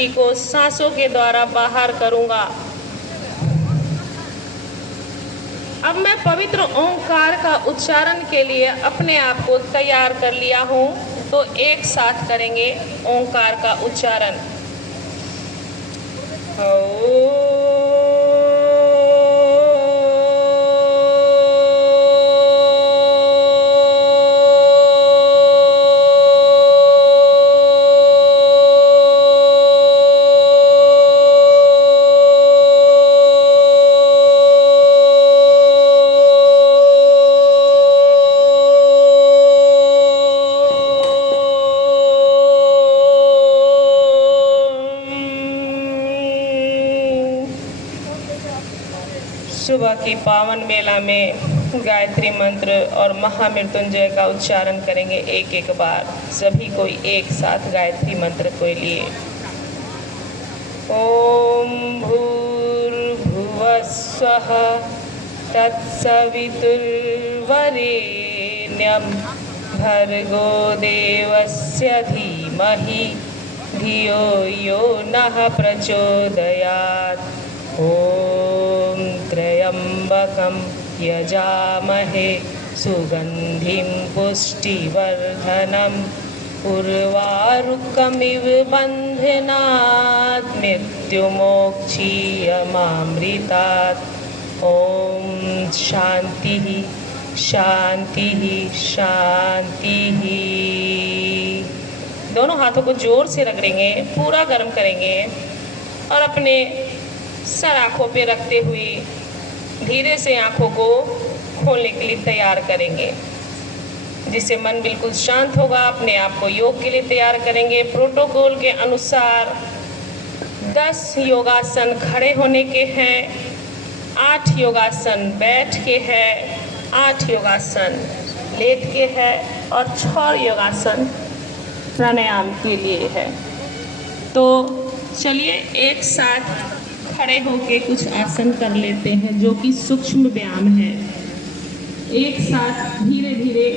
Energy को सांसों के द्वारा बाहर करूंगा। अब मैं पवित्र ओंकार का उच्चारण के लिए अपने आप को तैयार कर लिया हूँ, तो एक साथ करेंगे ओंकार का उच्चारण। सुबह की पावन बेला में गायत्री मंत्र और महामृत्युंजय का उच्चारण करेंगे एक एक बार। सभी कोई एक साथ गायत्री मंत्र को लिए। ओम भूर्भुवः स्वः तत्सवितुर्वरेण्यं भर्गो देवस्य धीमहि धियो यो नः प्रचोदयात्। ओम त्र्यंबकं यजामहे सुगंधिं पुष्टिवर्धनम् उर्वारुकमिव बन्धनात् मृत्युमोक्षीयमामृतात्। ओम शांतिः शांतिः शांतिः। दोनों हाथों को जोर से रगड़ेंगे, पूरा गर्म करेंगे और अपने सर आँखों पे रखते हुए धीरे से आँखों को खोलने के लिए तैयार करेंगे, जिससे मन बिल्कुल शांत होगा। अपने आप को योग के लिए तैयार करेंगे। प्रोटोकॉल के अनुसार 10 योगासन खड़े होने के हैं, 8 योगासन बैठ के है, 8 योगासन लेट के है और 6 योगासन प्राणायाम के लिए है। तो चलिए एक साथ खड़े होके कुछ आसन कर लेते हैं जो कि सूक्ष्म व्यायाम है। एक साथ धीरे धीरे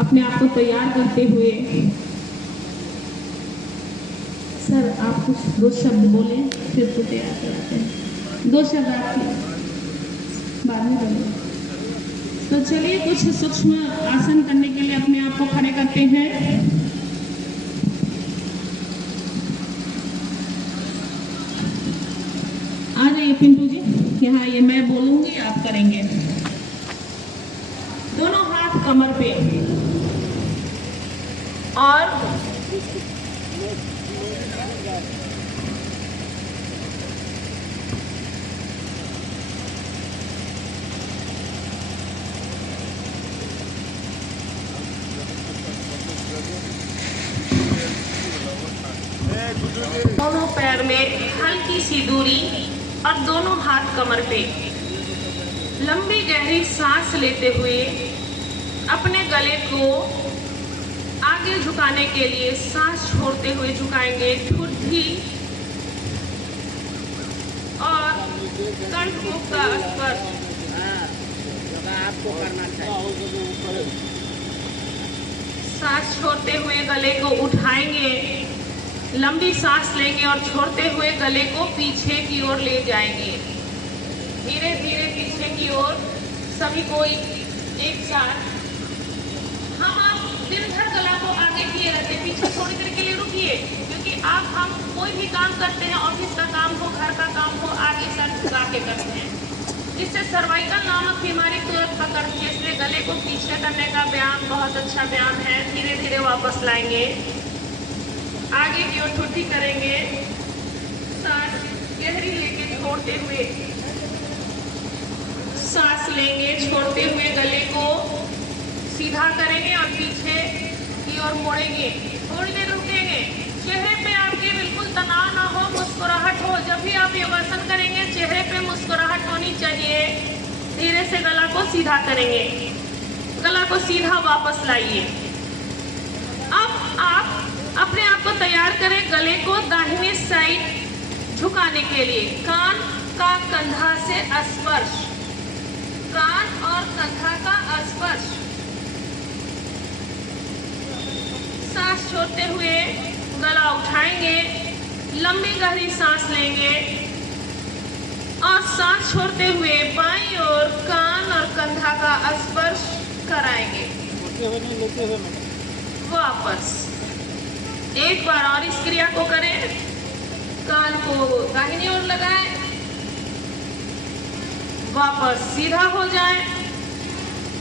अपने आप को तैयार करते हुए। सर आप कुछ 2 शब्द बोलें फिर तो तैयार करते हैं। 2 शब्द आप बाद में बोलें। तो चलिए कुछ सूक्ष्म आसन करने के लिए अपने आप को खड़े करते हैं। आ जाइए पिंटू जी, यहाँ ये मैं बोलूंगी आप करेंगे। दोनों हाथ कमर पे और दोनों पैर में हल्की सी दूरी और दोनों हाथ कमर पे। लंबी गहरी सांस लेते हुए अपने गले को आगे झुकाने के लिए सांस छोड़ते हुए झुकाएंगे। ठुड्डी और कंठमुख का स्पर्श आपको करना चाहिए। सांस छोड़ते हुए गले को उठाएंगे, लंबी सांस लेंगे और छोड़ते हुए गले को पीछे की ओर ले जाएंगे। धीरे धीरे पीछे की ओर सभी कोई एक साथ। आप दिन भर गला को आगे किए रहते, पीछे थोड़ी देर के लिए रुकिए, क्योंकि हम कोई भी काम करते हैं, ऑफिस का काम हो, घर का काम हो, आगे सर झुका के करते हैं, जिससे सर्वाइकल नामक बीमारी तुरंत पकड़ती है। इसलिए गले को पीछे करने का व्यायाम बहुत अच्छा व्यायाम है। धीरे धीरे वापस लाएंगे, आगे की ओर ठुड्डी करेंगे, सांस गहरी लेके छोड़ते हुए सांस लेंगे, छोड़ते हुए गले को सीधा करेंगे और पीछे की ओर मोड़ेंगे। थोड़ी देर रुकेंगे, चेहरे पे आपके बिल्कुल तनाव ना हो, मुस्कुराहट हो। जब भी आप योगासन करेंगे चेहरे पे मुस्कुराहट होनी चाहिए। धीरे से गला को सीधा करेंगे, गला को सीधा वापस लाइए। अब आप अपने आप को तैयार करें गले को दाहिने साइड झुकाने के लिए। कान का कंधा से स्पर्श, कान और कंधा का स्पर्श। सांस छोड़ते हुए गला उठाएंगे, लंबी गहरी सांस लेंगे और सांस छोड़ते हुए बाईं ओर कान और कंधा का स्पर्श कराएंगे। वापस एक बार और इस क्रिया को करें। कान को दाहिनी ओर लगाएं, वापस सीधा हो जाए,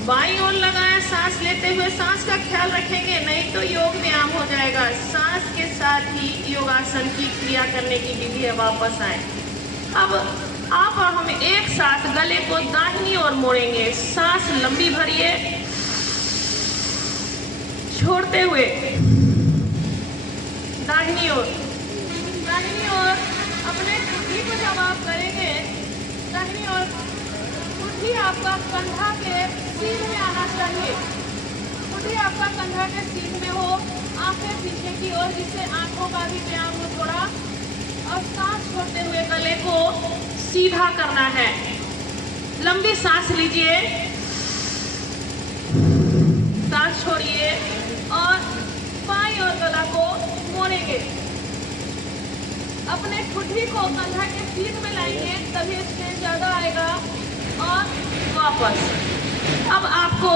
बाईं ओर लगाएं। सांस लेते हुए सांस का ख्याल रखेंगे, नहीं तो योग व्यायाम हो जाएगा। सांस के साथ ही योगासन की क्रिया करने की विधि है। वापस आए। अब आप और हम एक साथ गले को दाहिनी ओर मोड़ेंगे। सांस लंबी भरिए, छोड़ते हुए दाहिनी ओर अपने ठुड्डी को जब आप करेंगे, दाहिनी ओर ठुड्डी आपका कंधा के सीध में आना चाहिए। ठुड्डी आपका कंधा के सीध में हो, आंखें पीछे की ओर, जिससे आंखों का भी व्यायाम हो थोड़ा। और सांस छोड़ते हुए गले को सीधा करना है। लंबी सांस लीजिए, सांस छोड़िए और बाईं ओर गला को मोड़ेंगे। अपने ठुड्डी को कंधा के सीध में लाएंगे, तभी स्ट्रेन ज्यादा आएगा। और वापस। अब आपको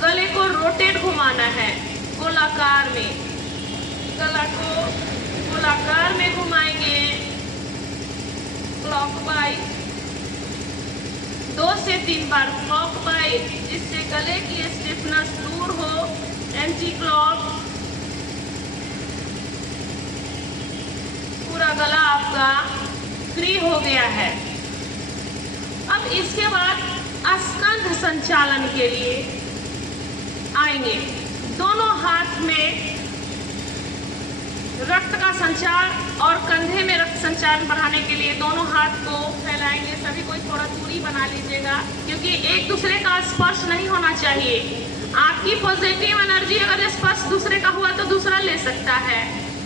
गले को रोटेट घुमाना है गोलाकार में। गला को गोलाकार में घुमाएंगे क्लॉकवाइज, 2 से 3 बार क्लॉकवाइज, जिससे गले की स्टिफनेस दूर हो। Anti clock. पूरा गला आपका फ्री हो गया है। अब इसके बाद स्कंध संचालन के लिए आएंगे। दोनों हाथ में रक्त का संचार और कंधे में रक्त संचार बढ़ाने के लिए दोनों हाथ को फैलाएंगे। सभी कोई थोड़ा दूरी बना लीजिएगा, क्योंकि एक दूसरे का स्पर्श नहीं होना चाहिए। आपकी पॉजिटिव एनर्जी अगर स्पर्श दूसरे का हुआ तो दूसरा ले सकता है,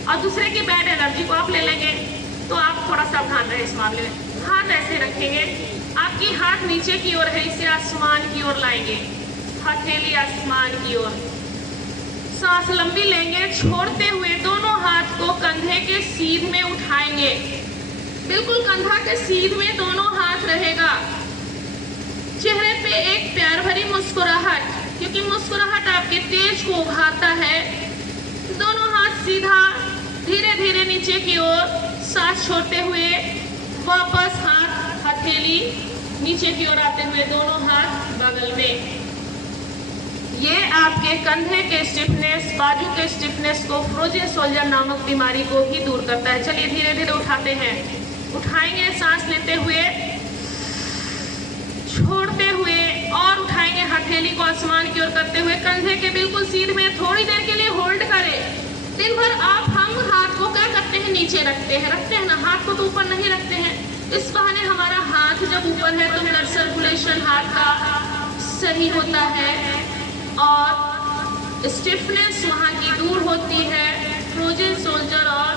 और दूसरे की बैड एनर्जी को आप ले लेंगे। तो आप थोड़ा सावधान रहे इस मामले में। हाथ ऐसे रखेंगे, आपकी हाथ नीचे की ओर है, इसे आसमान की ओर लाएंगे, हथेली आसमान की ओर। सांस लंबी लेंगे, छोड़ते हुए दोनों हाथ को कंधे के सीध में उठाएंगे। बिल्कुल कंधा के सीध में दोनों हाथ रहेगा। चेहरे पे एक प्यार भरी मुस्कुराहट, क्योंकि मुस्कुराहट आपके तेज को उभारता है। दोनों हाथ सीधा, धीरे धीरे नीचे की ओर। सांस छोड़ते हुए वापस हाथ हथेली नीचे की ओर आते हुए दोनों हाथ बगल में। ये आपके कंधे के स्टिफनेस, बाजू के स्टिफनेस को, फ्रोजन शोल्डर नामक बीमारी को भी दूर करता है। चलिए धीरे धीरे उठाते हैं। उठाएंगे सांस लेते हुए, छोड़ते हुए और उठाएंगे हथेली को आसमान की ओर करते हुए। कंधे के बिल्कुल सीध में थोड़ी देर के लिए होल्ड करें। दिन भर हम हाथ को क्या करते हैं, नीचे रखते हैं ना, हाथ को तो ऊपर नहीं रखते हैं। इस बहाने हमारा हाथ जब ऊपर है तो ब्लड सर्कुलेशन हाथ का सही होता है और स्टिफनेस वहाँ की दूर होती है। फ्रोजन शोल्डर और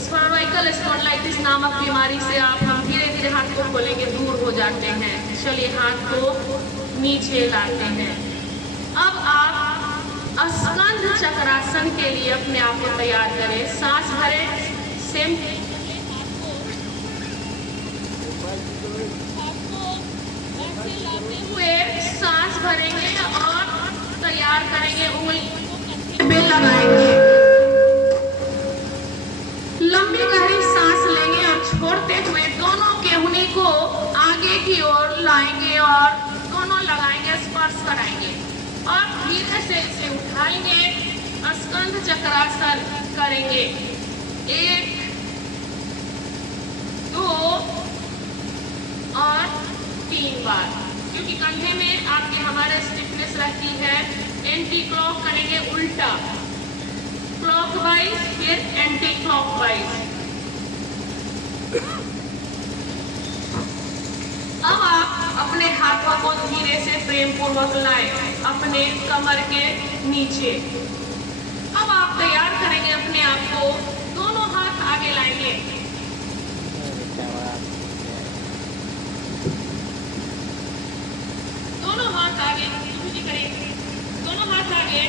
सर्वाइकल स्पॉन्डिलाइटिस नामक बीमारी से हम धीरे धीरे हाथ को खोलेंगे, दूर हो जाते हैं। चलिए हाथ को नीचे लाते हैं। अब आप स्कंध चक्रासन के लिए अपने आप को तैयार करें। सांस भरें, सेम हुए सांस भरेंगे और तैयार करेंगे। उंगली पे लगाएंगे, लंबी गहरी सांस लेंगे और छोड़ते हुए दोनों के उंगली को आगे की ओर लाएंगे और दोनों लगाएंगे, स्पर्श कराएंगे और धीरे से इसे उठाएंगे। स्कंध चक्रासन करेंगे। 1, 2 और 3 बार, क्योंकि कंधे में आपके हमारे स्टिफनेस रहती है। एंटी क्लॉक करेंगे, उल्टा क्लॉकवाइज, फिर एंटी क्लॉकवाइज। अब आप अपने हाथों को धीरे से प्रेम पूर्वक लाएं अपने कमर के नीचे। अब आप तैयार करेंगे अपने आप को, दोनों हाथ आगे लाएंगे, दोनों हाथ आगे करेंगे, दोनों हाथ आगे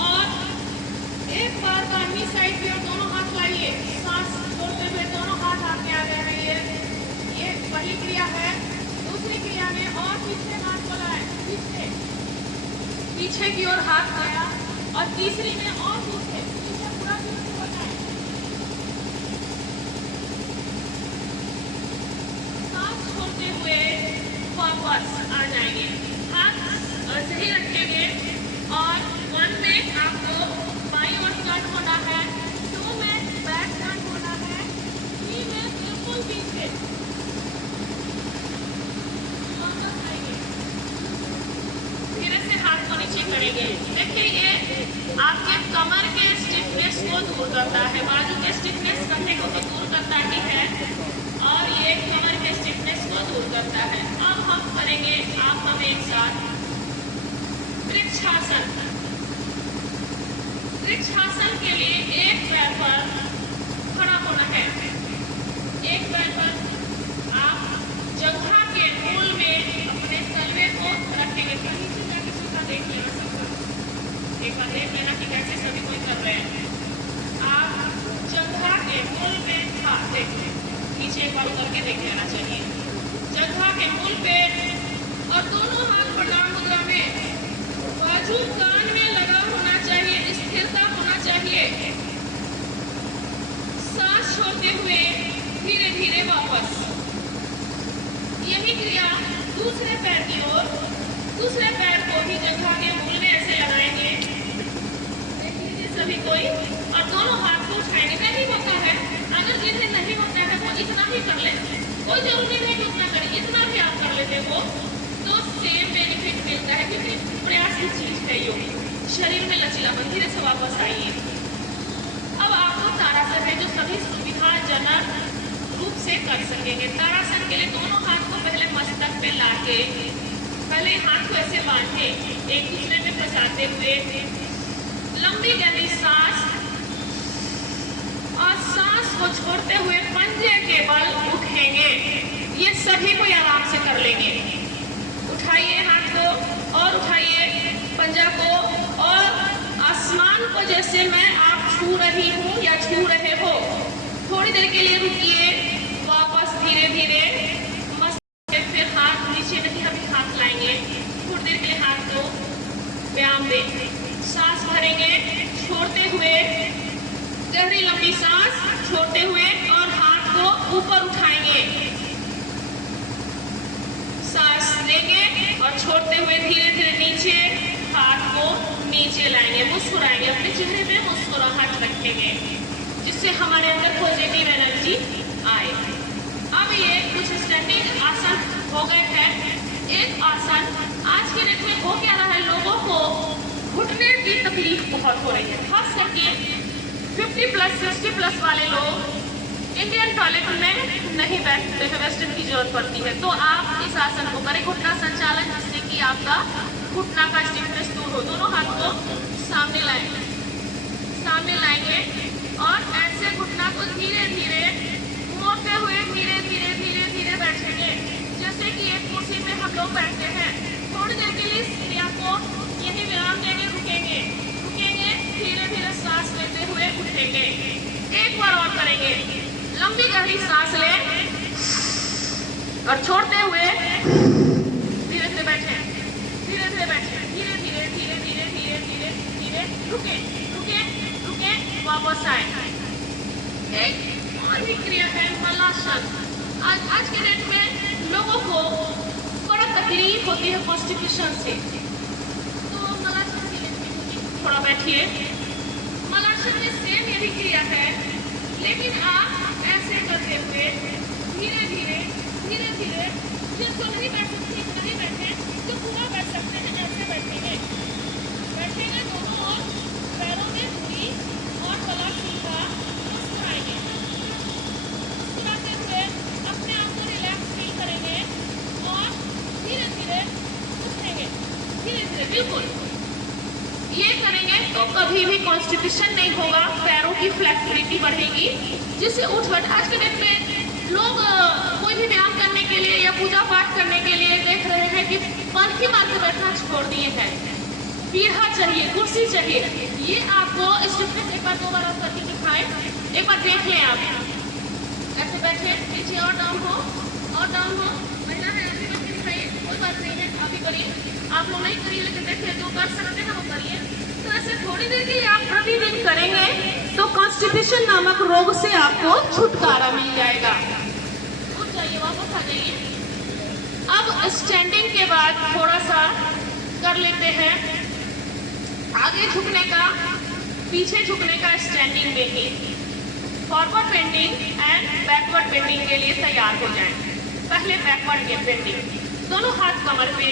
और एक बार दाहिनी साइड पे और दोनों हाथ हाथ गया, और तीसरी में और पीछे पूरा पीछे हो जाए। सांस छोड़ते हुए वापस आ जाएंगे, हाथ सही रखेंगे, और 1 में आपको बाईं ओर टर्न होना है, 2 में बैक टर्न होना है, 3 में बिल्कुल पीछे वापस आएंगे। धीरे से हाथ को नीचे करेंगे। देखिए ये आपके कमर के स्टिफनेस को दूर करता है, बाजू के स्टिफनेस कंधे को भी दूर करता ही है, और ये कमर के स्टिफनेस को दूर करता है। अब हम करेंगे आप हम एक साथ वृक्षासन। वृक्षासन के लिए एक पैर पर खड़ा होना है, एक पैर पर आप जंघा के मूल में अपने तलवे को रखेंगे। नीचे जाके सीधा देख लेना सबका, एक बार देख लेना कि कैसे सभी कोई कर रहे हैं। आप जंघा के मूल में हाथ देख लें, नीचे एक बार उतर के देख लेना चाहिए, जंघा के मूल पे, और दोनों हाथ प्रणाम मुद्रा में, बाजू कान में लगा होना चाहिए, स्थिरता होना चाहिए। सांस छोड़ते हुए धीरे धीरे वापस। यही क्रिया दूसरे पैर की ओर, दूसरे पैर को भी जंघा के मूल में ऐसे लगाएंगे, देख लीजिए सभी कोई, और दोनों हाथ को उठाएंगे। नहीं होता है, अगर जिन्हें नहीं होता है वो इतना ही कर ले, कोई जरूरी नहीं कि उतना करें, इतना भी आप कर लेते हो तो सेम बेनिफिट मिलता है, क्योंकि प्रयास की चीज है योग, शरीर में लचीलापन। धीरे से वापस आइए। अब आपको ताड़ासन है जो सभी सुविधाजनक रूप से कर सकेंगे। ताड़ासन के लिए दोनों हाथ को पहले मस्तक पे लाके, पहले हाथ को ऐसे बांधे, एक दूसरे में फंसाते हुए लंबी गहरी सांस, और सांस को छोड़ते हुए पंजे के बल उठेंगे। ये सभी को आराम से कर लेंगे। उठाइए हाथ को और उठाइए पंजा को, और आसमान को जैसे मैं आप छू रही हूँ या छू रहे हो। थोड़ी देर के लिए रुकिए, वापस धीरे धीरे मस्त, फिर हाथ नीचे नहीं, अभी हाथ लाएंगे। थोड़ी देर के लिए हाथ को व्यायाम दें। सांस भरेंगे छोड़ते हुए, गहरी लंबी सांस छोड़ते हुए, और हाथ को ऊपर उठाएंगे। सांस लेंगे और छोड़ते हुए धीरे धीरे नीचे, हाथ को नीचे लाएंगे। मुस्कुराएंगे, अपने चेहरे पे मुस्कुराहट रखेंगे, जिससे हमारे अंदर पॉजिटिव एनर्जी आए। अब ये कुछ स्टैंडिंग आसन हो गए हैं। एक आसन आज के डेट में हो क्या रहा है, लोगों को घुटने की तकलीफ बहुत हो रही है, खास करके 50+ 60+ वाले लोग इंडियन टॉयलेट में नहीं बैठते हैं, वेस्टर्न की जरूरत पड़ती है। तो आप इस आसन को करें, घुटना संचालन, जिससे कि आपका घुटना का स्टिफनेस दूर हो। दोनों हाथ को सामने लाएंगे, सामने लाएंगे, और ऐसे घुटना को धीरे धीरे मोड़ते हुए धीरे धीरे धीरे धीरे बैठेंगे, जैसे कि एक कुर्सी पे हम लोग बैठते हैं। थोड़ी देर के लिए इस क्रिया को यही विराम देंगे, रुकेंगे, रुकेंगे, धीरे धीरे सांस लेते हुए उठेंगे। एक बार और करेंगे, लंबी गहरी सांस लें और छोड़ते हुए धीरे धीरे बैठे, धीरे धीरे बैठे, धीरे धीरे धीरे धीरे धीरे धीरे धीरे रुके, रुके, रुके, वापस आए। एक और भी क्रिया है मलासन। आज के डेट में लोगों को बड़ा तकलीफ होती है कॉन्स्टिपेशन से, तो मलासन के लिए थोड़ा बैठिए। मलासन में सेम यही क्रिया है, लेकिन आप ऐसे करते हुए धीरे धीरे धीरे धीरे, जिनको नहीं बैठ सकते नहीं बैठे, तो पूरा बैठ सकते हैं, ऐसे बैठेंगे, बैठेंगे, दोनों ओर पैरों में धुरी और गला सीधा, मुस्कुराएंगे, मुस्कुराते हुए अपने आप को रिलैक्स फील करेंगे, और धीरे धीरे उठेंगे, धीरे धीरे। बिल्कुल ये करेंगे तो कभी भी कॉन्स्टिपेशन नहीं होगा, पैरों की फ्लेक्सिबिलिटी बढ़ेगी, जिससे उठ बैठ। आज के डेट में लोग कोई भी व्यायाम करने के लिए या पूजा पाठ करने के लिए देख रहे हैं कि पलथी मार के बैठना छोड़ दिए हैं, पीढ़ा चाहिए, कुर्सी चाहिए। ये आपको स्टिफनेस एक बार 2 बार आप करके दिखाएं, एक बार देख लें। आप ऐसे बैठे, नीचे और डाउन हो, और डाउन हो, महिला है ऐसे बैठ के दिखाइए, बात नहीं है, अभी करिए। आप लोग नहीं करिए, लेकिन देखिए जो कर सकते हैं वो करिए। तो ऐसे थोड़ी देर के लिए आप प्रतिदिन करेंगे तो कॉन्स्टिपेशन नामक रोग से आपको छुटकारा मिल जाएगा। उठ जाइए, वापस आ जाइए। अब स्टैंडिंग के बाद थोड़ा सा कर लेते हैं आगे झुकने का, पीछे झुकने का स्टैंडिंग में ही। Forward bending and backward bending के लिए तैयार हो जाएं। पहले बैकवर्ड बेंडिंग, दोनों हाथ कमर पे,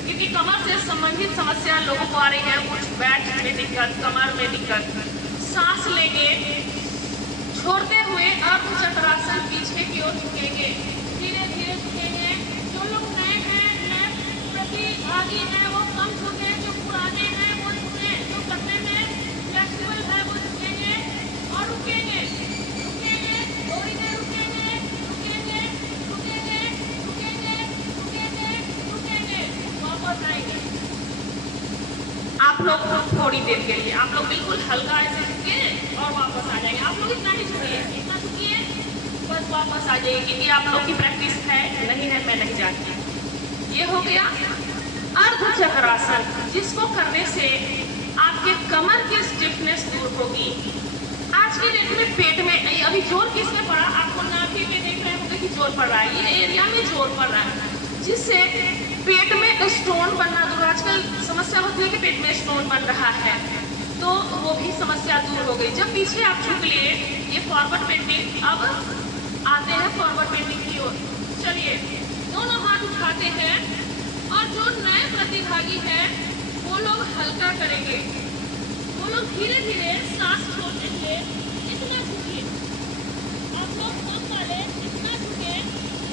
क्योंकि कमर से संबंधित समस्या लोगों को आ रही है, कुछ बैठ में दिक्कत, कमर में दिक्कत। सांस लेंगे, छोड़ते हुए अर्ध चक्रासन पीछे की ओर झुकेंगे, धीरे धीरे झुकेंगे। जो लोग नए हैं, नए प्रतिभागी हैं, वो कम झुके, जो पुराने हैं वो झुके, जो करने में फ्लेक्सिबल है वो झुकेंगे और रुकेंगे, रुकेंगे, थोड़ी देर रुकेंगे, रुकेंगे, रुकेंगे, रुकेंगे, रुकेंगे, रुकेंगे, वापस आएंगे। आप लोग थोड़ी देर के लिए आप लोग बिल्कुल हल्का ऐसे झुके और वापस आ जाएंगे। आप लोग इतना ही झुकिए, इतना झुकिए, बस वापस आ जाइए, क्योंकि आप लोग की प्रैक्टिस है नहीं है मैं नहीं जानती। ये हो गया अर्ध चक्रासन, जिसको करने से आपके कमर की स्टिफनेस दूर होगी। आज के डेट में पेट में अभी जोर किसमें पड़ा, आपको नाभि में देख रहे होंगे कि जोर पड़ रहा है, ये एरिया में जोर पड़ रहा है, जिससे पेट में स्टोन बनना दूर। आजकल समस्या होती है कि पेट में स्टोन बन रहा है, तो वो भी समस्या दूर हो गई। जब पीछे आप झुक लिए, ये फॉरवर्ड बेंडिंग। अब आते हैं फॉरवर्ड बेंडिंग की ओर। चलिए, दोनों हाथ उठाते हैं और जो नए प्रतिभागी हैं वो लोग हल्का करेंगे, वो लोग धीरे धीरे सांस छोड़ते हुए इतना झुकिए। आप लोग कम वाले इतना झुके,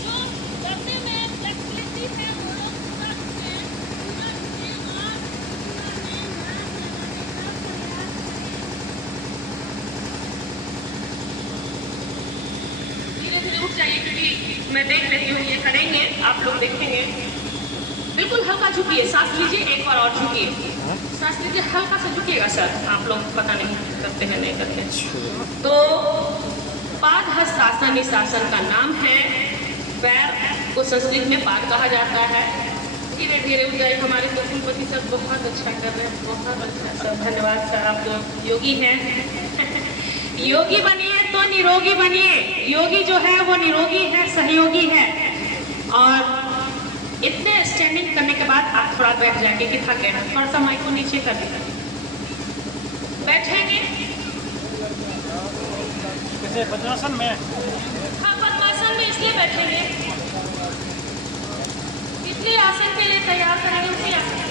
जो करने में फ्लेक्सिबिलिटी है वो लोग पूरा झुके, पूरा झुके और धीरे धीरे उठ जाइए, क्योंकि मैं देख रही हूँ ये करेंगे, आप लोग देखेंगे। बिल्कुल हल्का झुकिए, सांस लीजिए, एक बार और झुकिए, सांस लीजिए, हल्का सा झुकिएगा सर। आप लोग पता नहीं करते हैं नहीं करते। तो पादहस्तासन इस आसन का नाम है। पैर को संस्कृत में पाद कहा जाता है। धीरे धीरे उठ जाइए। हमारे तो कुलपति सर बहुत अच्छा कर रहे हैं, बहुत अच्छा सर, धन्यवाद सर। आप तो योगी हैं योगी बनिए तो निरोगी बनिए। योगी जो है वो निरोगी है, सहयोगी है। और इतने स्टैंडिंग करने के बाद आप थोड़ा बैठ जाएंगे कि थक गए हैं, थोड़ा सा माइक को नीचे कर देंगे, बैठेंगे। पद्मासन में, हाँ पद्मासन में इसलिए बैठेंगे, इसलिए आसन के लिए तैयार करेंगे उसी आसन।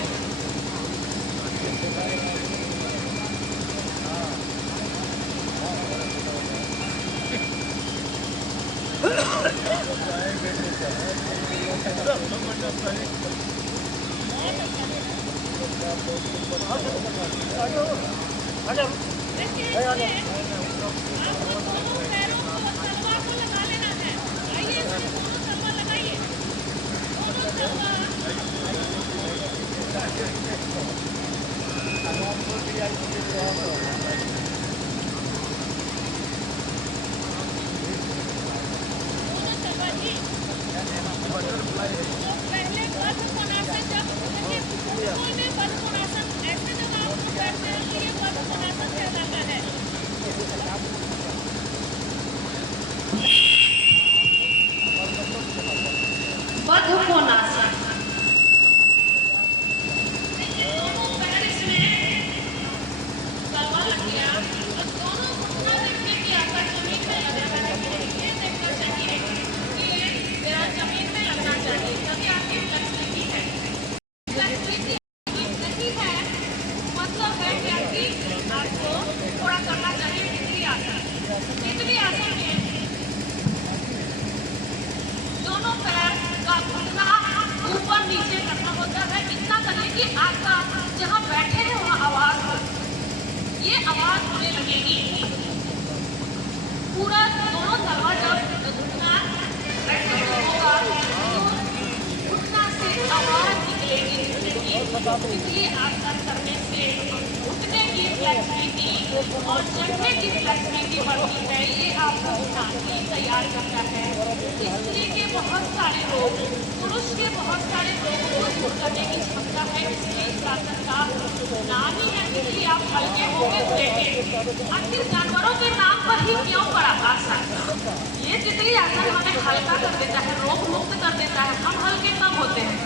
इसलिए आसन करने से उठने की फ्लेक्सिबिलिटी और चढ़ने की फ्लेक्सिबिलिटी बढ़ती है। ये आपको उठाने के लिए तैयार करता है। स्त्री के बहुत सारे रोग, पुरुष के बहुत सारे रोगों को दूर करने की क्षमता है। इसलिए इस आसन का नाम ही है, इसलिए आप हल्के होके उठेंगे। आखिर जानवरों के नाम पर ही क्यों पड़ा आसन? ये तितली आसन हमें हल्का कर देता है, रोग मुक्त कर देता है। हम हल्के कब होते हैं?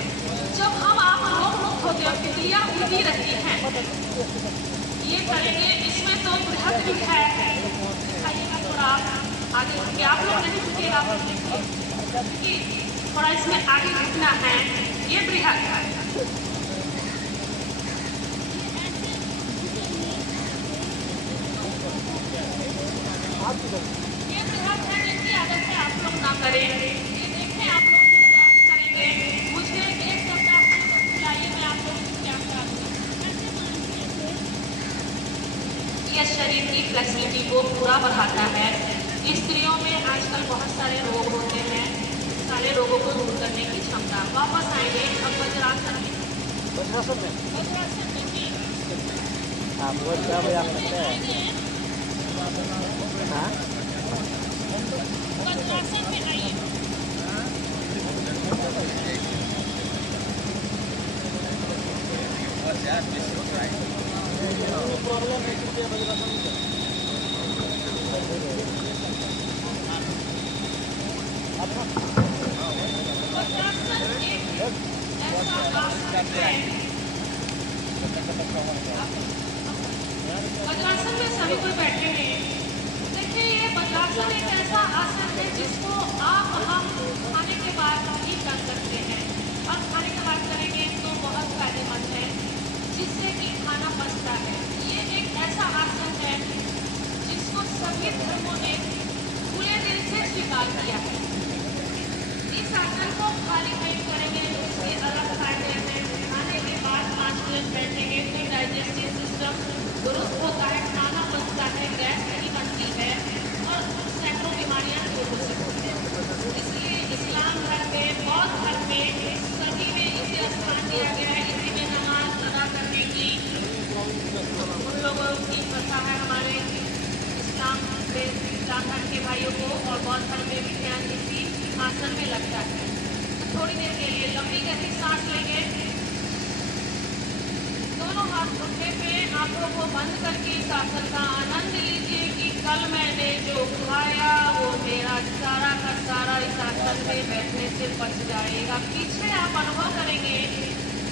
जब हम आप रोग मुक्त होते हैं, तितलियां उड़ती रहती हैं। ये करेंगे, इसमें तो बृहद भी है। दिखाइएगा थोड़ा आगे झुके, आप लोग नहीं झुकेगा क्योंकि थोड़ा इसमें आगे झुकना है। ये बृहद है, ये बृहद है जिनकी आदत है आप लोग ना करें। ये देखें आप लोग जो डांस करेंगे, मुझे एक सप्ताह खिलाइए, मैं आप लोगों को क्या यह शरीर की फ्लेक्सिबिलिटी को पूरा बढ़ाता है। स्त्रियों में आजकल बहुत सारे रोग होते हैं, सारे रोगों को दूर करने की क्षमता। वापस आएंगे अब वज्रासन में। वज्रासन में आप वो क्या बजा सकते हैं? हाँ, वज्रासन में आइए। प्रॉब्लम है कि वज्रासन वज्रासन में सभी कोई बैठे हैं। देखिए, ये वज्रासन एक ऐसा आसन है जिसको आप हम खाने के बाद ही कर सकते हैं, और खाने के बाद करेंगे तो बहुत फायदेमंद है, जिससे कि खाना पचता है। ये एक ऐसा आसन है जिसको सभी धर्मों ने खुले दिल से स्वीकार किया है। इस आसन को खाली पेट करेंगे तो इसके अलग फायदे हैं। खाने के बाद 5 मिनट बैठेंगे तो डाइजेस्टिव सिस्टम दुरुस्त होता है, खाना पचता है, गैस नहीं बनती है और सैकड़ों बीमारियां दूर हो सकती हैं। इसलिए इस्लाम धर्म में, बौद्ध धर्म में, सभी में इसे स्थान दिया गया है। इसी में नमाज अदा करने की उन लोगों की प्रथा है। हमारे इस्लाम धर्म के भाइयों को और बौद्ध धर्म में भी ध्यान इसी आसन में लगता है। तो थोड़ी देर के लिए लंबी गहरी सांस लेंगे, दोनों हाथ घुटने पे, आंखों को बंद करके इस आसन का आनंद लीजिए कि कल मैंने जो खाया वो मेरा सारा का सारा इस आसन में बैठने से बच जाएगा। पीछे आप अनुभव करेंगे,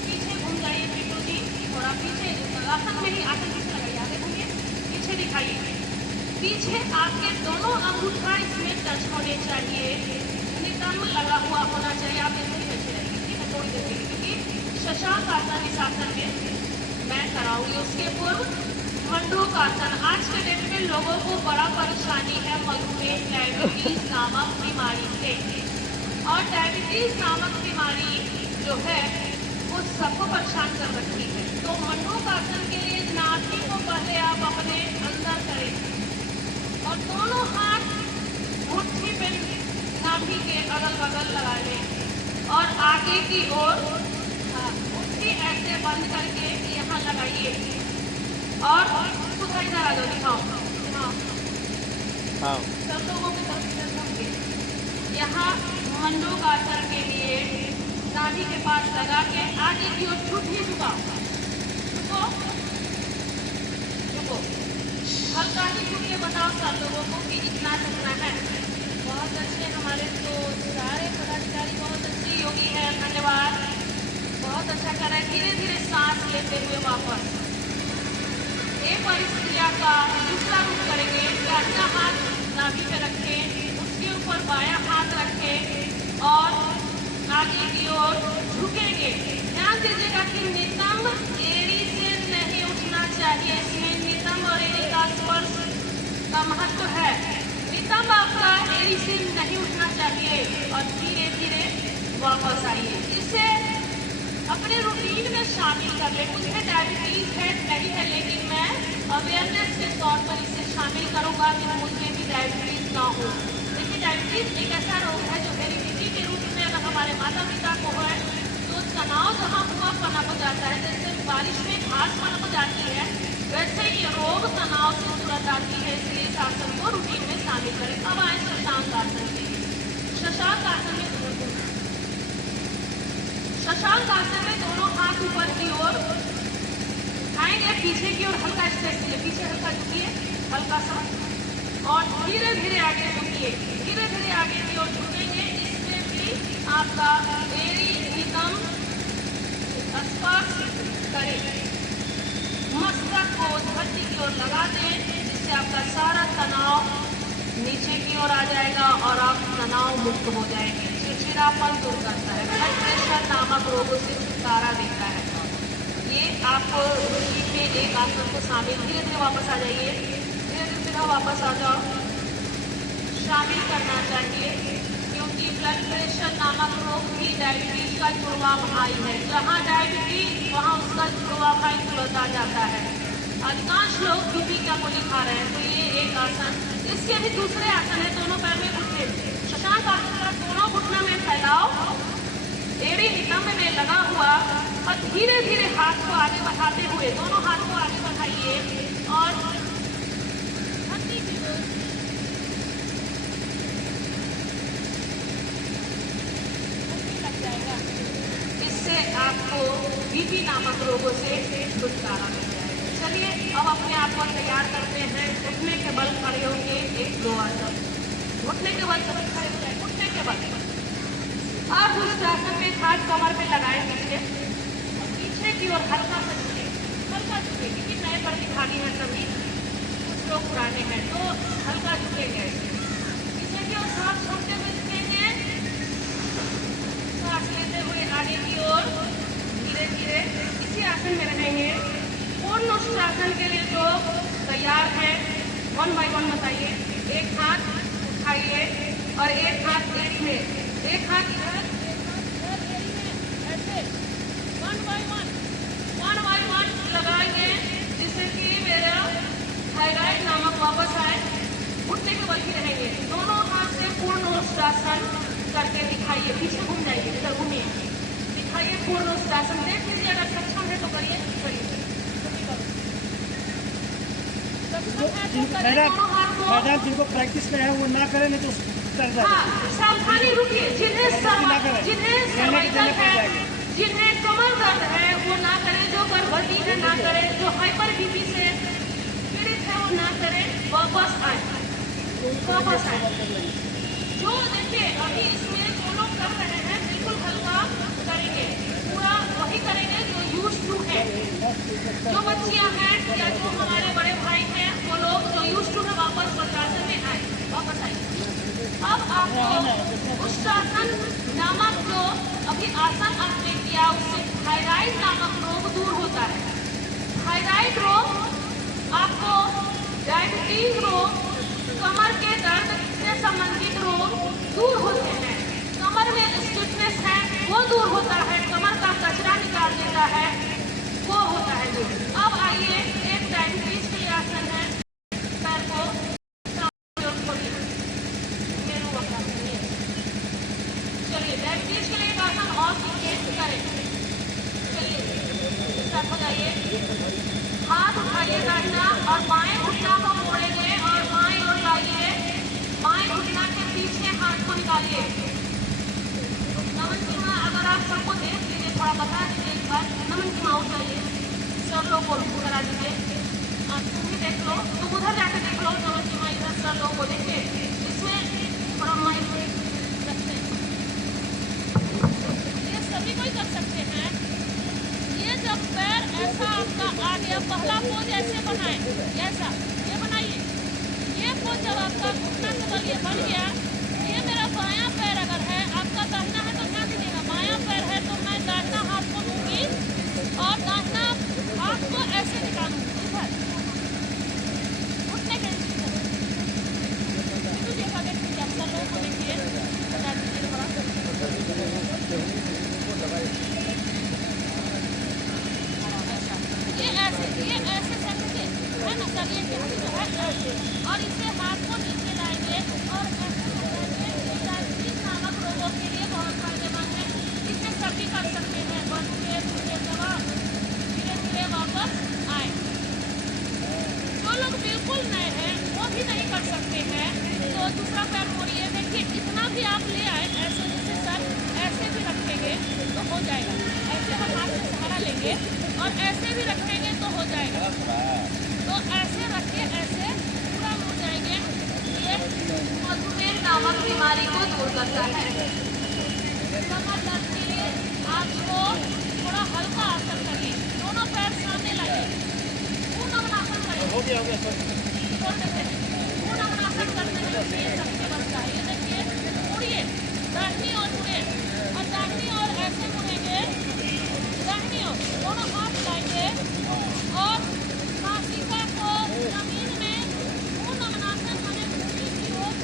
पीछे घूम जाइए पिट्टू जी, थोड़ा पीछे आसन में ही, आसन पीछे लगाइए, आगे घूमिए, पीछे दिखाइए। पीछे आपके दोनों अंगूठा इसमें टच होने चाहिए, नितंब लगा हुआ होना चाहिए। आप ऐसे ही बैठे रहिए, ठीक है, थोड़ी देर के लिए, क्योंकि शशांक आसन इस आसन में मैं कराऊंगी। उसके पूर्व मंडूक आसन। आज के डेट में लोगों को बड़ा परेशानी है मधुमेह, डायबिटीज नामक बीमारी से, और डायबिटीज नामक बीमारी जो है वो सबको परेशान कर रखी है। तो मंडूक आसन के लिए नाभि को पहले आप अपने अंदर करें और दोनों हाथ मुट्ठी पे नाभि के अगल बगल लगा लें और आगे की ओर मुट्ठी ऐसे बंद करके यहाँ लगाइए और खुद इधर आ जाओ, दिखाओ सब लोगों के तरफ यहाँ मंडूक आसन के लिए नाभि के पास लगा के आगे की ओर झुकी झुकाओ, झुको झुको, हल्का ही झुकिए, बताओ सब लोगों को कि इतना झुकना है। बहुत अच्छे, हमारे तो सारे पदाधिकारी बहुत अच्छे योगी हैं, धन्यवाद, बहुत अच्छा कर रहे हैं। धीरे धीरे सांस लेते हुए वापस एक और इस क्रिया का दूसरा रूप करेंगे। दाहिना हाथ नाभि पे रखें, उसके ऊपर बायां हाथ रखें और आगे की ओर झुकेंगे। ध्यान दीजिएगा कि नितंब एड़ी से नहीं उठना चाहिए, इसमें नितंब और एड़ी का स्पर्श का महत्व है। नितंब आपका एड़ी से नहीं उठना चाहिए और धीरे धीरे वापस आइए। इसे अपने रूटीन में शामिल कर ले। मुझे डायबिटीज है नहीं है, लेकिन मैं अवेयरनेस के तौर पर इसे शामिल करूंगा कि मुझे भी डायबिटीज ना हो। देखिए, डायबिटीज एक ऐसा रोग है जो हेरिडिटी के रूप में अगर हमारे माता पिता को है तो तनाव जहाँ हुआ पनप जाता है, जैसे बारिश में घास पनप जाती है, वैसे ये रोग तनाव से तुरंत आती है। इसलिए इस आसन को रूटीन में शामिल करें। शशांक आसन में दोनों हाथ ऊपर की ओर आएंगे, पीछे की ओर हल्का स्ट्रेच कीजिए, पीछे हल्का झुकिए, हल्का सा, और धीरे धीरे आगे झुकिए, धीरे धीरे आगे की ओर झुकेंगे। इसमें भी आपका एड़ी नितंब स्पर्श करे, मस्तक को धरती की ओर लगा दें, जिससे आपका सारा तनाव नीचे की ओर आ जाएगा और आप तनाव मुक्त हो जाएंगे। चिड़चिड़ापन दूर करता है, ब्लड प्रेशर नामक रोगों से छुटकारा देता है। ये आप रूटीन में एक आसन को शामिल, धीरे धीरे वापस आ जाइए, धीरे धीरे वापस आ जाओ, शामिल करना चाहिए, क्योंकि ब्लड प्रेशर नामक रोग भी डायबिटीज का जुड़वा भाई है। जहाँ डायबिटीज वहाँ उसका जुड़वा भाई तुरंत आ जाता है। अधिकांश लोग बीपी का गोली खा रहे हैं, तो ये एक आसन। इसके भी दूसरे आसन है, दोनों पैर में घुटने, शशांक आसन का दोनों घुटनों में फैलाओ, एड़ी नितंब में लगा हुआ, और धीरे धीरे हाथ को आगे बढ़ाते हुए दोनों हाथ को आगे बढ़ाइए और धरती की ओर लग जाएगा। इससे आपको बीपी नामक रोगों से छुटकारा मिल जाएगा। चलिए अब अपने आप को तैयार करते हैं। घुटने के बल खड़े होंगे, एक दो आसन, घुटने के बल खड़े हो जाए, घुटने के बल। आप उस आसन में हाथ कमर पे लगाए पीछे की ओर हल्का सा झुके, हल्का झुके, क्योंकि नए प्रतिभागी हैं सभी, कुछ लोग पुराने हैं, तो हल्का झुकेंगे। पीछे की ओर सांस छोड़ते हुए झुकेंगे, सांस लेते हुए आगे की ओर धीरे धीरे इसी आसन में रहेंगे। पूर्ण उत्तरासन के लिए जो तैयार है, 1 बाय 1 बताइए। एक हाथ उठाइए और एक हाथ एड़ी में, एक हाथ इधर, ऐसे 1 बाय 1 लगाएंगे, जिससे कि मेरा थायराइड नामक वापस आए। घुटने के बल ही रहेंगे, दोनों हाथ से पूर्ण उत्तरासन करके दिखाइए। पीछे घूम जाइए, इधर घूमिए, दिखाइए पूर्ण उत्तरासन। देख लीजिए, अगर सक्षम है तो करिए, मैडम जिनको प्रैक्टिस में है वो ना करें, नहीं तो कर जाए। हाँ, सावधानी रुकिए। जिन्हें सर्वाइकल है, जिन्हें कमर दर्द है, वो ना करें। जो गर्भवती है ना करें, जो हाइपर बीपी से पीड़ित है वो ना करें। वापस आए, वापस आए। जो देखिए अभी इसमें जो लोग कर रहे हैं, बिल्कुल हल्का करेंगे, पूरा वही करेंगे जो यूज टू है। जो बच्चियां हैं या जो हमारे बड़े भाई हैं, वो लोग जो यूज टू है वापस वज्रासन में आए, वापस आए। अब आपको उत्तरासन नामक जो अभी आसन आपने किया, उससे थायराइड नामक रोग दूर होता है। थायराइड रोग आपको डायबिटीज रोग, कमर के दर्द से संबंधित रोग दूर होते हैं। कमर में स्टिफनेस है वो दूर होता है, कमर का कचरा निकाल देता है, वो होता है दूर। अब आइए, एक डायबिटीज के लिए आसन है, पैर को चलिए डायबिटीज के लिए एक आसन और सीखिए, करें। चलिए स्टार्ट हो जाइए। हाथ उठाइए दाहिना और बाएं घुटना को मोड़ेंगे और बाएं ओर लाइए, बाएं घुटना के पीछे हाथ को निकालिए। नमन जी माँ, अगर आप सबको देख लीजिए, थोड़ा बता दीजिए एक बार। नमन जी माँ उठाइए, सब लोग को करा दीजिए। तुम भी देख लो, तुम उधर जाके देख लो। नमन जी माँ, इधर सब लोग को देखिए, इसमें थोड़ा माइंड रखते हैं। ये सभी कोई कर सकते हैं। ये जब पैर ऐसा आपका आ गया, पहला पोज ऐसे बनाए, ऐसा ये बनाइए। ये पोज जब आपका घुटना के बल ये बन गया, ये मेरा बायां पैर अगर है, आपका दाहिना है तो ध्यान दीजिएगा, बायां पैर है तो मैं दाहिना हाथ को लूंगी और दाहिना हाथ को ऐसे निकालूंगी इधर घुटने के देखा। देखिए आप सब लोगों को देखिए, बता दीजिए थोड़ा। ये ऐसे सकते है ना सर, ये जो है ऐसे, और इसे हाथ को नीचे लाएंगे और ऐसे लगाएंगे। डायबिटीज नामक रोगों के लिए बहुत फायदेमंद है, इसे सभी कर सकते हैं। बंद के धीरे धीरे वापस आए। जो लोग बिल्कुल नए हैं वो भी नहीं कर सकते हैं, तो दूसरा पैर मोड़िए। देखिए इतना भी आप ले आए, ऐसे जैसे सर ऐसे भी रखेंगे तो हो जाएगा। ऐसे हम हाथ से सहारा लेंगे और ऐसे भी रखेंगे तो हो जाएगा। तो ऐसे रख के ऐसे पूरा मुड़ जाएंगे। ये मधुमेह नामक बीमारी को दूर करता है। कमर दर्द के लिए आपको थोड़ा हल्का आसन करिए, दोनों पैर सामने लाइए, पूर्ण नमनासन करिए। हो गया पूर्ण नमनासन करते हुए ये सबसे बनता है। ये देखिए, मुड़िए दाहिनी ओर मुड़े और दाहिनी ओर ऐसे मुड़ेंगे, दाहिनी ओर दोनों हाथ लाएंगे और नासिका को जमीन में पूर्ण नमनासन हमें भूमि की ओर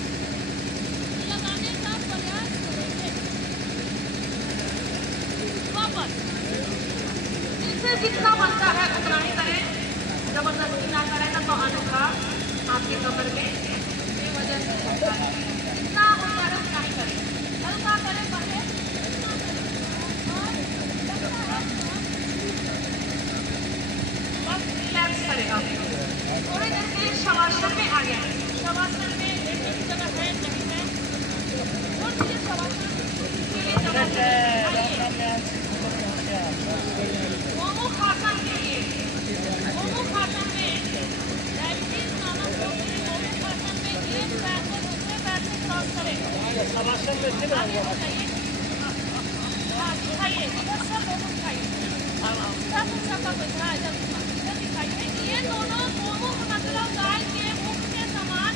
लगाने का प्रयास करेंगे। वापस जिससे जितना बनता है उतना ही करें, जबरदस्ती ना करें ना तो अनोखा आपके कमर में वजन होता है। जितना होता है उतना ही करें, हल्का करें पहले और बस रिलैक्स करें। आप थोड़ी देर के लिए शवासन में आ गए। शवासन में एक जगह है नहीं है, और मुझे शवासन के लिए जगह है। गोमुखासन के लिए, गोमुखासन में डायबिटीज नामक रोग के लिए गोमुखासन में एक पैर को दूसरे पैर से क्रॉस करें। आगे हो जाइए, हाँ दिखाइए, इधर सब लोग दिखाइए, सब सबका दिखा इधर दिखाइए। ये दोनों गोमुख मतलब गाय के मुख के समान,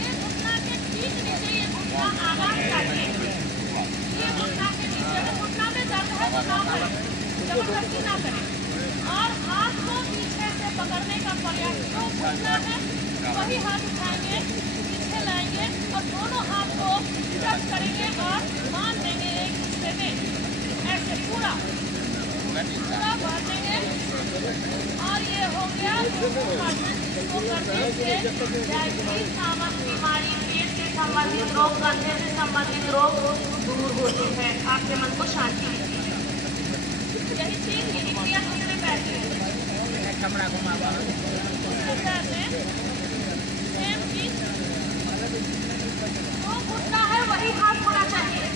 ये घुटना के ठीक नीचे ये घुटना आना चाहिए। ये घुटना के नीचे, घुटना में दर्द है तो ना करें, जबरदस्ती ना करें और हाथ को पीछे से पकड़ने का प्रयास। जो घुटना है वही हाथ उठाएंगे, पीछे लाएंगे और दोनों हाथ को टच करेंगे और बांध देंगे एक दूसरे में, ऐसे पूरा बांध देंगे। और ये हो गया गोमुखासन, जिसको करने से डायबिटीज नामक बीमारी, पेट से संबंधित रोग, कंधे से संबंधित रोग दूर होते हैं, आपके मन को शांति मिलती है। यही चीज इंडिया दूसरे पैर की कमरा घुमा दूसरे पैर में सेम चीज, जो घुटना है वही हाथ होना चाहिए।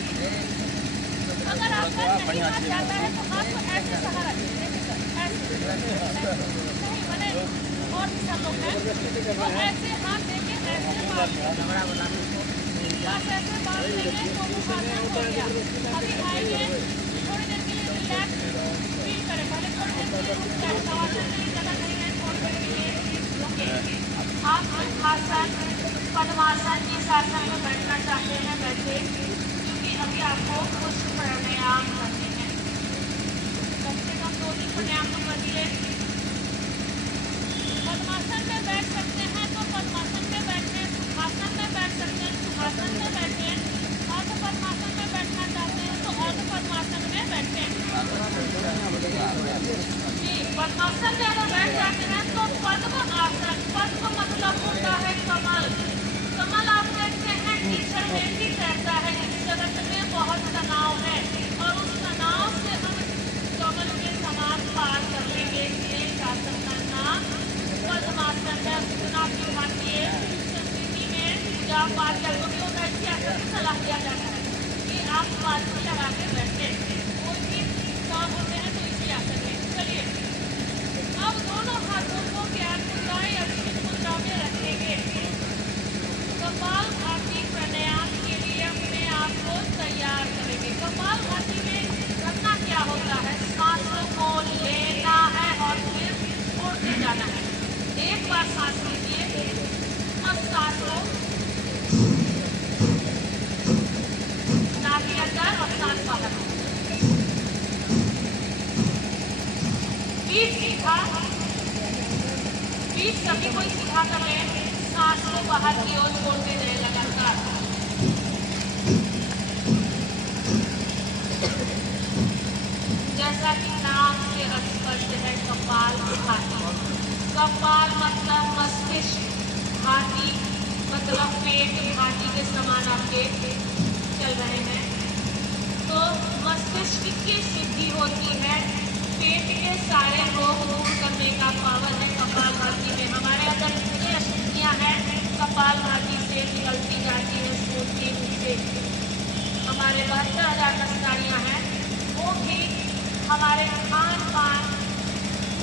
अगर आपका नहीं हाथ जाता है तो हाथ को ऐसे सहारा दीजिए, ऐसे नहीं बने और भी सब लोग हैं तो ऐसे हाथ देके ऐसे बांध बस ऐसे बांध देंगे। गोमुखासन हो गया। अभी आएंगे थोड़ी देर के लिए रिलैक्स फील करें, पहले थोड़ी देर के लिए रुक जाए, शवासन में जगह नहीं है, थोड़ी देर के लिए रुके। आप सुखासन, पद्मासन जिस आसन में बैठना चाहते हैं बैठे, क्योंकि अभी आपको कुछ प्राणायाम करने हैं, कम से कम 2-3 प्राणायाम तो करिए। पद्मासन में बैठ सकते हैं तो पद्मासन में बैठे, सुखासन में बैठ सकते हैं सुखासन में बैठे, अर्ध पद्मासन में बैठना चाहते हैं तो अर्ध पद्मासन में बैठे। जी, पद्मासन में अगर बैठ जाते हैं तो पद्म आसन, पद्म मतलब होता है कमल। कमल आप देखते हैं टीचर में भी कहता है इस जगत में बहुत तनाव है और उस तनाव से हम कमल के समान पार कर लेंगे। इस आसन का नाम पद्मासन है। सुना की भारतीय संस्कृति में पूजा पाठ करने को ऐसी आसन की सलाह दिया जाता है कि आप पालकी लगा के बैठे, कोई भी काम होते हैं तो इसी आसन में। चलिए अब दोनों हाथों को ज्ञान मुद्राएं अक्षित मुद्रा में रखेंगे। कपाल भाती प्राणायाम के लिए अपने आप को तैयार करेंगे। कपाल भाती में करना क्या होता है, सांसों को लेना है और फिर छोड़ते जाना है। एक बार सांस लीजिए, अब सांस लो, नाभि अंदर और सांस बाहर। बीच सीधा, बीच कभी कोई सीधा कर ले, सांस को बाहर की ओर छोड़ते जाए लगातार। जैसा कि नाम से स्पष्ट है, कपाल भाती। कपाल मतलब मस्तिष्क, भाती मतलब पेट, भाती के समान आपके चल रहे हैं तो मस्तिष्क की सिद्धि होती है। पेट के सारे रोग दूर करने का पावर है कपाल भाती में। हमारे अंदर जितनी अशुद्धियाँ हैं कपाल भाती से निकलती जाती है, सूरती से। हमारे 72,000 नसनाड़ियाँ हैं, वो भी हमारे खान पान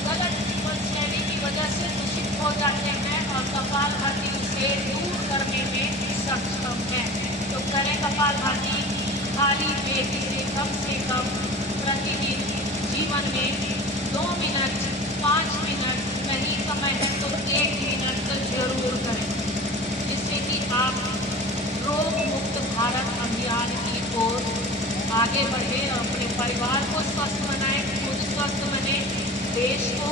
गलत जीवन शैली की वजह से दूषित हो जाते हैं और कपालभाति से दूर करने में सक्षम है। तो करें कपालभाति खाली पेट से कम प्रतिदिन जीवन में 2 मिनट 5 मिनट नहीं समय है तो 1 मिनट तो जरूर करें, जिससे कि आप रोग मुक्त भारत अभियान की ओर आगे बढ़े और अपने परिवार को स्वस्थ बनाए, खुद स्वस्थ बने, देश को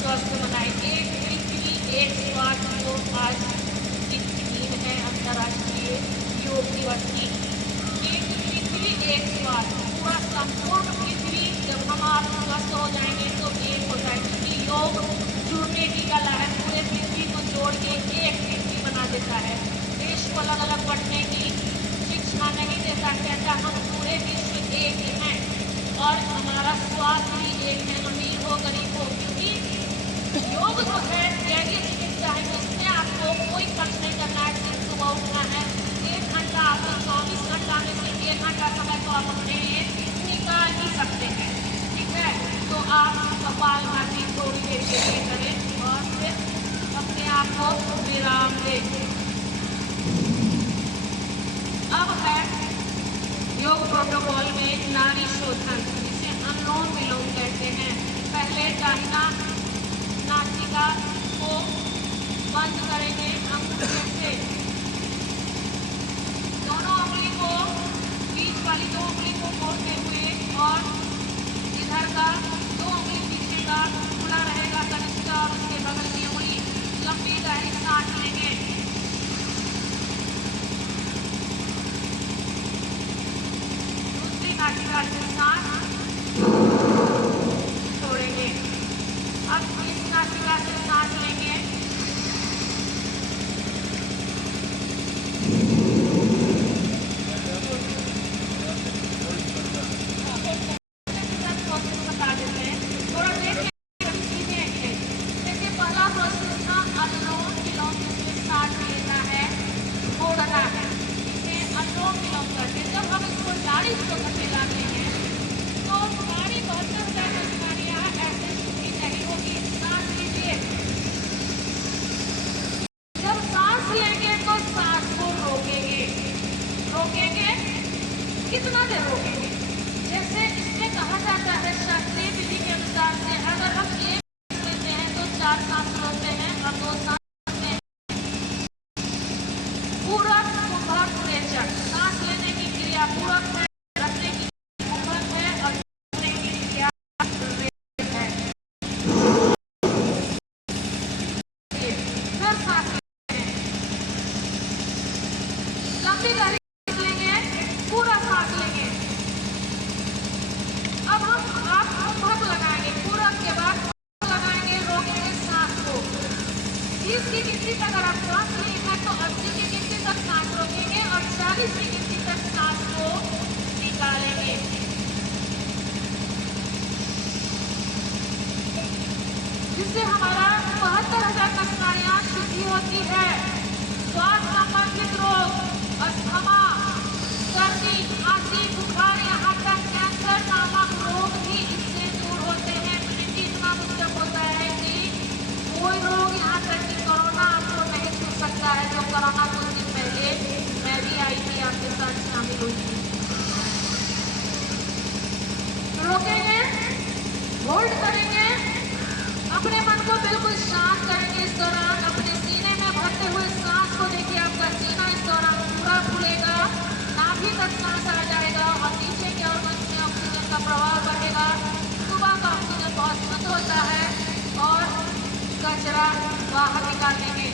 स्वस्थ बनाए। एक पृथ्वी एक स्वास्थ्य को आज की दिन है अंतर्राष्ट्रीय योग दिवस की। एक पृथ्वी एक स्वास्थ्य, पूरा संपूर्ण पृथ्वी जब हम आप स्वस्थ हो जाएंगे तो एक होता है, क्योंकि योग जुड़ने की कला है, पूरे पृथ्वी को जोड़ के एक पृथ्वी बना देता है। देश को अलग अलग बढ़ने की शिक्षा नहीं देता, कहता हम पूरे विश्व एक हैं और हमारा स्वास्थ्य भी एक है, अमीर हो गरीब हो, क्योंकि योग जो है जैविक चिकित्सा है, उसमें आपको कोई खर्च नहीं करना है, सिर्फ सुबह उठना है। 1 घंटा आपको 24 घंटा में से 1 घंटा समय तो आप अपने लिए निकाल ही सकते हैं, ठीक है। तो आप कपालभाति थोड़ी देर के लिए करें और फिर अपने आप को विराम दें। अब है योग प्रोटोकॉल में नाड़ी शोधन, जिसे अनुलोम विलोम कहते हैं। पहले दाहिना नासिका को बंद करेंगे अंगूठे से, दोनों उंगली को बीच वाली 2 उंगली को मोड़ते हुए और इधर का 2 उंगली पीछे का खुला रहेगा कनिष्ठा और उसके बगल की उंगली, लंबी गहरी सांस लेंगे। दूसरी नासिका से सांस छोड़ेंगे। अब इस नासिका से सांस लेंगे, बता देते हैं, थोड़ा देखिए सीधे हैं। देखिए पहला प्रोसेस था अनुलोम विलोम, जिसमें सांस लेना है, छोड़ना है, इसे अनुलोम विलोम करते हैं। जब हम इसको नाड़ी शोधन में लाते हैं तो नाड़ी 72 बीमारियां ऐसे शुद्धि नहीं होगी। सांस लीजिए, जब सांस लेंगे तो सांस को रोकेंगे, कितना देर रोकेंगे? जैसे इसमें कहा जाता है शास्त्रीय विधि के अनुसार से अगर हम 1 सांस लेते हैं तो 4 सांस रोकते हैं और 2 सांस में पूरक कुंभक रेचक, सांस लेने की क्रिया पूरक है, रखने की कुंभक है और छोड़ने की क्रिया रेचक है। फिर सांस लेते हैं, लंबी गहरी सांस लेंगे, पूरा सांस लेंगे। अब हम आप कुंभक लगाएंगे, पूरक के बाद लगाएंगे, रोकेंगे सांस को। 30 की गिनती तक अगर आप सांस लिए हैं तो 80 की गिनती तक सांस रोकेंगे और 40 की गिनती तक सांस को निकालेंगे। जिससे हमारा 72,000 कष्टायां शुद्धि होती है। श्वास संबंधित रोग, अस्थमा, सर्दी, खांसी, बुखार, यहाँ तक कैंसर नामक रोग भी इससे दूर होते हैं। इम्यूनिटी इतना बुस्टअप होता है कि कोई रोग यहाँ तक कि कोरोना आपको नहीं छू सकता है। जो कोरोना कुछ दिन पहले मैं भी आई थी, आपके साथ शामिल हुई थी। रोकेंगे, होल्ड करेंगे, अपने मन को बिल्कुल शांत करेंगे। इस दौरान अपने सीने में भरते हुए सांस को देखिए, आपका सीना इस दौरान पूरा खुलेगा, नाभि तक सांस आ जाएगा और नीचे के ऑर्गन में ऑक्सीजन का प्रवाह बढ़ेगा। सुबह का ऑक्सीजन बहुत शुद्ध होता है और कचरा बाहर निकाल लेंगे।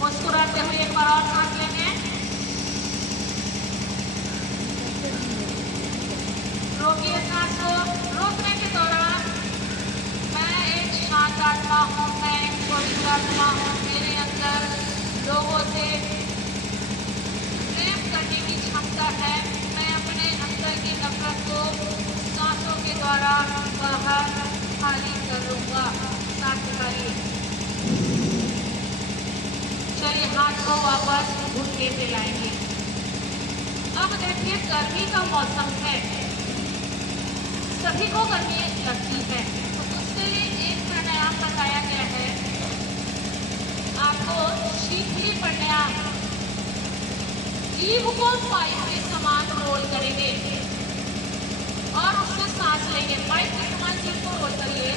मुस्कुराते हुए एक बार और सांस लेंगे, रोकिए सांस को। रोकने के दौरान मैं एक शांत आत्मा हूँ, मैं एक पवित्र आत्मा हूँ, मेरे अंदर लोगों से प्रेम करने की क्षमता है। मैं अपने अंदर की नफरत को सांसों के द्वारा बाहर खाली करूँगा। सांस निकालिए, चलिए हाथ को वापस घुटने पे लाएंगे। अब देखिए गर्मी का मौसम है, सभी को गर्मी लगती है, तो उसके लिए एक प्राणायाम बताया गया है आपको, शीतली प्राणायाम। जीभ को पाइप के समान रोल करेंगे और उससे सांस लेंगे। पाइप के समान जीभ को रोल करिए,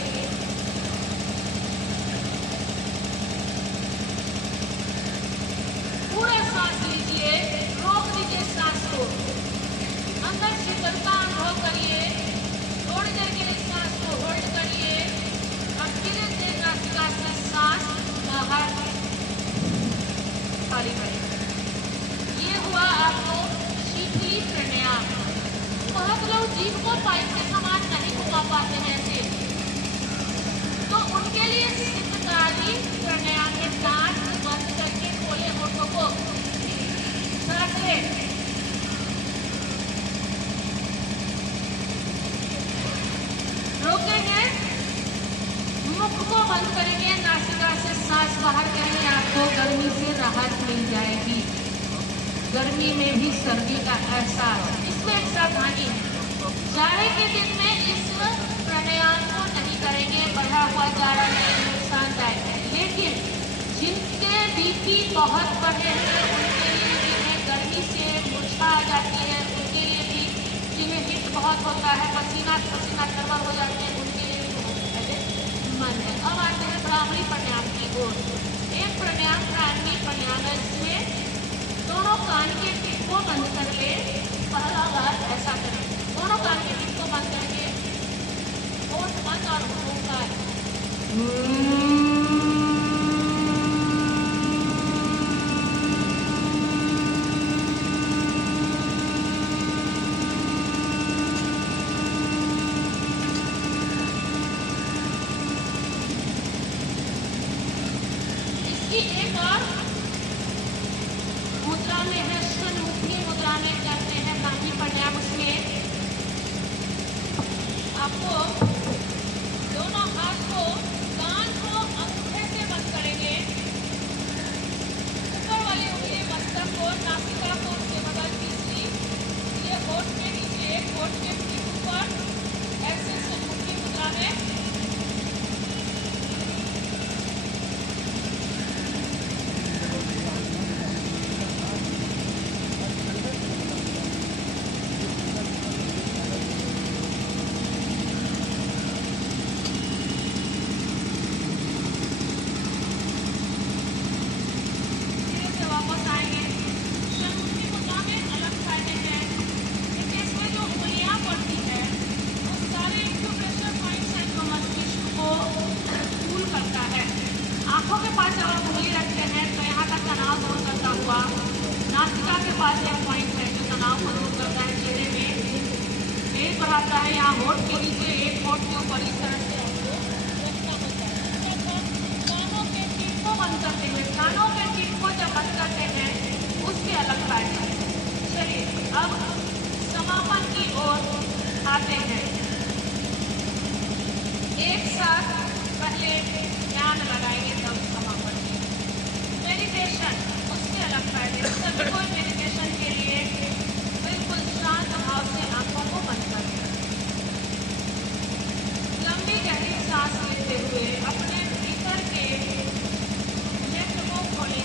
पूरा सांस लीजिए, रोक दीजिए सांस को, अंदर शीतलता अनुभव करिए, थोड़ी देर के लिए सांस को होल्ड करिए और धीरे धीरे नासिका से सांस बाहर खाली करिए। ये हुआ आपको शीतली प्राणायाम। बहुत लोग जीभ को पाइप के समान नहीं घुमा पाते हैं ऐसे, तो उनके लिए शीतकारी प्राणायाम में दांत बंद करके खोले होठों को, सांस ले, रोकेंगे, मुख को बंद करेंगे, नासिका से सांस बाहर करेंगे, आपको गर्मी से राहत मिल जाएगी। गर्मी में भी सर्दी का एहसास। इसमें एक सावधानी है, जाड़े के दिन में इस प्राणायाम को नहीं करेंगे, बढ़ा हुआ जाड़ा में नुकसानदायक है, लेकिन जिनके बीपी बहुत बढ़े हैं उनके लिए भी है, गर्मी से मूर्छा आ जाती है उनके लिए भी, जिन्हें हिट बहुत होता है, पसीना पसीना तरवर हो जाते हैं, उनके लिए भी बहुत फायदेमंद है। अब आते हैं भ्रामरी प्राणायाम की ओर। एक प्राणायाम भ्रामरी प्राणायाम है, इसमें दोनों कान के टिप को बंद कर ले। पहला बार ऐसा करें, दोनों कान के टिप को बंद करके होठ बंद और ओंकार, इसकी एक और मुद्रा में है, षण्मुखी मुद्रा में करते हैं भ्रामरी प्राणायाम। उसमें आपको दोनों हाथ को, कान को अंगूठे से बंद करेंगे, ऊपर वाली उंगली मस्तक को, नासिका को उसके बगल तीसरी, ये होठ के नीचे, होठ के ठीक ऊपर, ऐसे षण्मुखी मुद्रा में नासिका के पास एक पॉइंट है जो तनाव को दूर करता है, चेहरे में तेज बढ़ाता है, यहाँ होठ के नीचे, एक होठ के ऊपर इस तरह से कानों के टीप को बंद करते हैं। कानों के टीप को जब बंद करते हैं उसके अलग फायदे हैं। चलिए अब समापन की ओर आते हैं। एक साथ पहले ध्यान लगाएंगे तब समापन की। मेडिटेशन, उसके अलग फायदे। सभी को मेडिटेशन के लिए बिल्कुल शांत भाव से आंखों को बंद करें, लंबी गहरी सांस लेते हुए अपने भीतर के नेत्र को खोलें।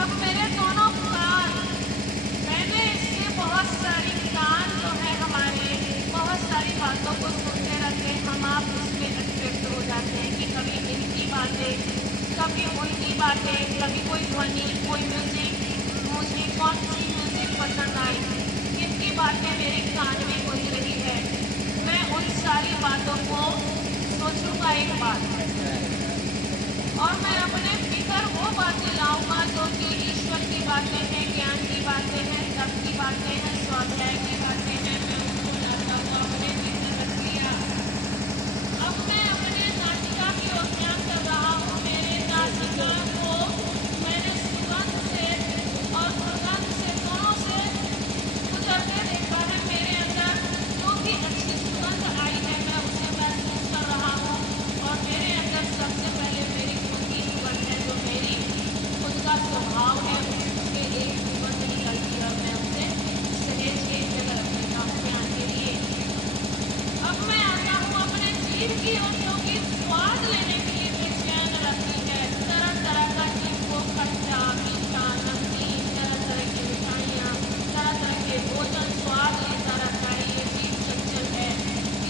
अब मेरे दोनों कान, मैंने इससे बहुत सारी कान जो है हमारे, बहुत सारी बातों को सुनते रहते हैं हम, आप उसमें अट्रैक्ट हो जाते हैं कि कभी इनकी बातें, कभी उनकी बातें, कभी कोई ध्वनि, कोई म्यूजिक, मुझे कौन सी म्यूजिक पसंद आई, किनकी बातें मेरे कान में गुंज रही है, मैं उन सारी बातों को सोचूंगा एक बार, और मैं अपने भीतर वो बातें लाऊंगा जो कि ईश्वर की बातें हैं, ज्ञान की बातें हैं, तप की बातें हैं, स्वाध्याय की बातें हैं, मैं उनको लाता हूँ अपने भीतर रख लिया। अब मैं अपने नासिका की ओर ध्यान कर रहा हूँ, मेरे नासिका को मैंने सुगंध से और दुर्गंध से, दोनों से गुजरते देखा है, मेरे अंदर जो भी अच्छी सुगंध आई है मैं उसे महसूस कर रहा हूँ, और मेरे अंदर सबसे पहले मेरी खुद की सुगंध है, जो मेरी खुद का स्वभाव है, उसके एक सुगंध निकलती है और मैं उसे सहेज के एक जगह रख देता हूँ ध्यान के लिए। अब मैं आता हूँ अपने जीव की ओर, जो कि स्वाद लेने के लिए बेचैन रहती है, तरह तरह का जीव को खट्टा, मीठा, नमकीन, तरह तरह की मिठाइयाँ, तरह तरह के भोजन स्वाद लेता रहता है, ये जीव चंचल है,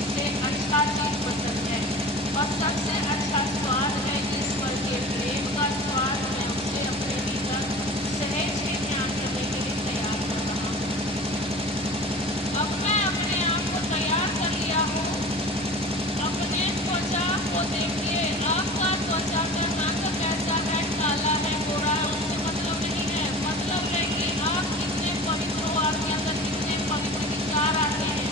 इसे अच्छा चीज पसंद है, और सबसे अच्छा स्वाद है ईश्वर के प्रेम का स्वाद, मैं उसे अपने भीतर सहेज के ध्यान करने के लिए तैयार कर रहा हूँ। अब मैं अपने आप को तैयार कर लिया हूँ, अपने त्वचा को देखिए, आपका त्वचा का रंग कैसा है, काला है, गोरा है, उससे मतलब नहीं है, मतलब है कि आप कितने पवित्र हो, आपके अंदर कितने पवित्र विचार आते हैं,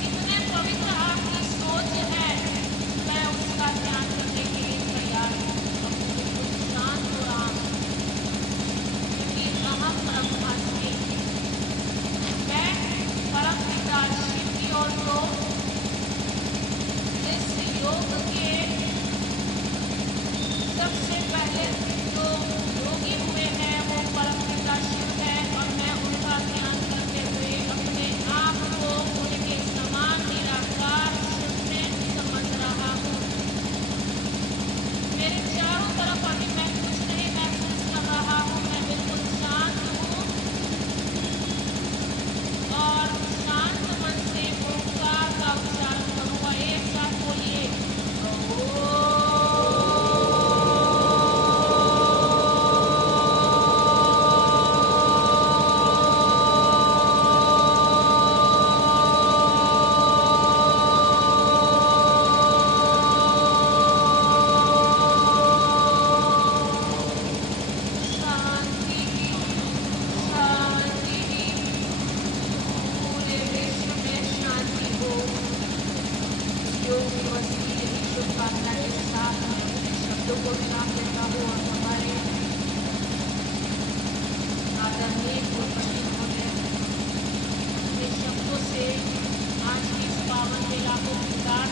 कितने पवित्र आपकी सोच है, मैं उसका ध्यान करने के लिए तैयार हूँ। अब मैं बिल्कुल शांत हो रहा हूँ, क्योंकि अहम ब्रह्मास्मि, मैं परम पिता शिव की ओर को इस योग के सबसे पहले जो योगी हुए हैं वो परम पिता शिव है, और मैं उनका ध्यान करते हुए अपने आप को उनके समान निराकार शिव में समझ रहा हूँ। मेरे चारों तरफ अभी मैं कुछ नहीं महसूस कर रहा हूँ, मैं बिल्कुल शांत हूँ, और शांत मन से ओंकार का उच्चारण करूँगा, एक साथ बोलिए शांति, शांति, पूरे विश्व में शांति हो। योग दिवस की यही शुभकामना के साथ मैं अपने शब्दों को विराम देता हूँ, और हमारे आदरणीय कुलपति महोदय अपने शब्दों से आज की इस पावन बेला को विदार